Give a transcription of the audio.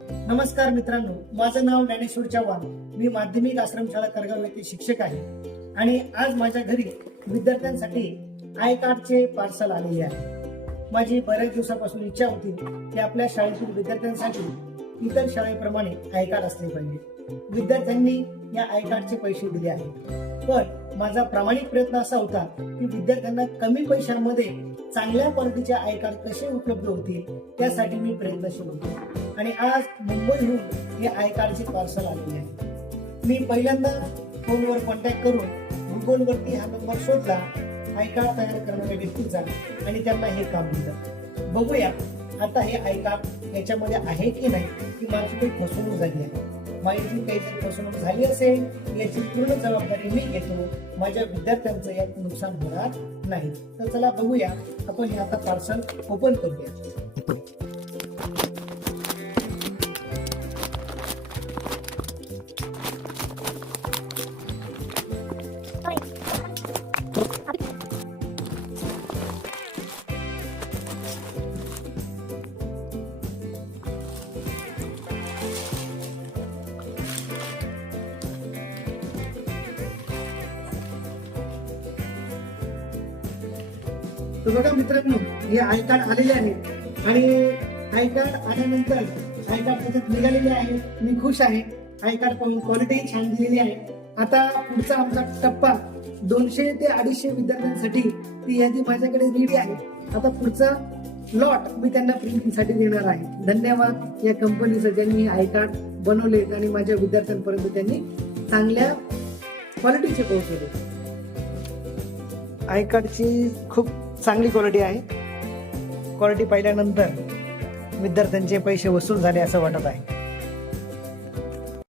नमस्कार मित्रांनो, माझं नाव ज्ञानेश्वर चव्हाण. मी माध्यमिक आश्रमशाळा करगाव येथे शिक्षक आहे आणि आज माझ्या घरी विद्यार्थ्यांसाठी आय कार्डचे पार्सल आलेले आहे. माझी बऱ्याच दिवसापासून इच्छा होती की आपल्या शाळेतील विद्यार्थ्यांसाठी इतर शाळेप्रमाणे आय कार्ड असले पाहिजे. विद्यार्थ्यांनी या आय कार्डचे पैसे दिले आहेत, पण माझा प्रामाणिक प्रयत्न असा होता की विद्यार्थ्यांना कमी पैशांमध्ये चांगल्या क्वालिटीचे आय कार्ड कसे उपलब्ध होतील त्यासाठी मी प्रयत्नशील होतो. आणि आज मुंबईहून हे आय कार्डचे पार्सल आलेले आहे. मी पहिल्यांदा फोनवर कॉन्टॅक्ट करून गुगलवरती हा नंबर शोधला आय कार्ड तयार करणाऱ्या व्यक्तीचा आणि त्यांना हे काम दिलं. बघूया आता हे आय कार्ड याच्यामध्ये आहे की नाही, की माझी काही फसवणूक झाली आहे. माझी काही जर फसवणूक झाली असेल याची पूर्ण जबाबदारी मी घेतो. माझ्या विद्यार्थ्यांचं यात नुकसान होणार नाही. तर चला बघूया, आपण हे आता पार्सल ओपन करूया. तर बघा मित्रांनो, हे आय कार्ड आलेले आहे आणि आय कार्ड आल्यानंतर आय कार्ड त्याच्यात निघालेले आहे. मी खुश आहे. आय कार्ड पाहून क्वालिटी छान दिलेली आहे. आता पुढचा आमचा टप्पा 200 ते 250 विद्यार्थ्यांसाठी ती यादी माझ्याकडे रेडी आहे. आता पुढचा लॉट मी त्यांना प्रिंटिंगसाठी देणार आहे. धन्यवाद या कंपनीचं, ज्यांनी आय कार्ड बनवले आणि माझ्या विद्यार्थ्यांपर्यंत त्यांनी चांगल्या क्वालिटीचे पोहोचवले. आय कार्डची खूप चांगली क्वालिटी आहे. क्वालिटी पाहिल्यानंतर विद्यार्थ्यांचे पैसे वसूल झाले असं वाटत आहे.